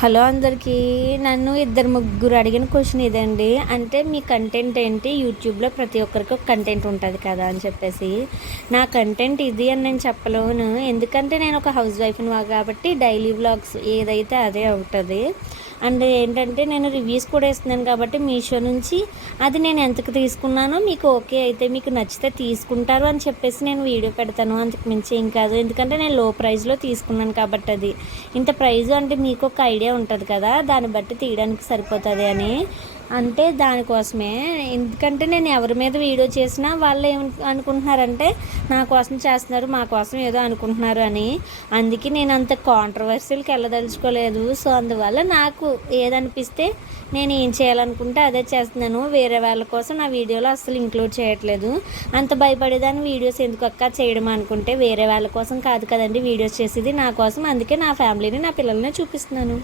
Hello అందరికీ. నన్ను ఇద్దరు ముగ్గురు అడిగిన క్వశ్చన్ ఇదండి. అంటే మీ కంటెంట్ ఏంటి? యూట్యూబ్లో ప్రతి ఒక్కరికి ఒక కంటెంట్ ఉంటుంది కదా అని చెప్పేసి. నా కంటెంట్ ఇది అని నేను చెప్పలేను. ఎందుకంటే నేను ఒక హౌస్ వైఫ్ని కాబట్టి డైలీ వ్లాగ్స్ ఏదైతే అదే ఉంటుంది. అండ్ ఏంటంటే నేను రివ్యూస్ కూడా ఇస్తున్నాను కాబట్టి మీషో నుంచి అది నేను ఎంతకు తీసుకున్నానో మీకు ఓకే అయితే మీకు నచ్చితే తీసుకుంటారు అని చెప్పేసి నేను వీడియో పెడతాను. అంతకు మించి ఏం కాదు. ఎందుకంటే నేను లో ప్రైస్లో తీసుకున్నాను కాబట్టి అది. ఇంత ప్రైజ్ అంటే మీకు ఒక ఐడియా ఉంటుంది కదా దాన్ని బట్టి తీయడానికి సరిపోతుంది అని. అంటే దానికోసమే. ఎందుకంటే నేను ఎవరి మీద వీడియో చేసినా వాళ్ళు ఏం అనుకుంటున్నారంటే నా కోసం చేస్తున్నారు మా కోసం ఏదో అనుకుంటున్నారు అని. అందుకే నేను అంత కాంట్రవర్సీలకు వెళ్ళదలుచుకోలేదు. సో అందువల్ల నాకు ఏదనిపిస్తే నేను ఏం చేయాలనుకుంటే అదే చేస్తున్నాను. వేరే వాళ్ళ కోసం నా వీడియోలో అసలు ఇంక్లూడ్ చేయట్లేదు. అంత భయపడేదాన్ని వీడియోస్ ఎందుకు అక్క చేయడం అనుకుంటే వేరే వాళ్ళ కోసం కాదు కదండి వీడియోస్ చేసేది నా కోసం. అందుకే నా ఫ్యామిలీని నా పిల్లల్ని చూపిస్తున్నాను.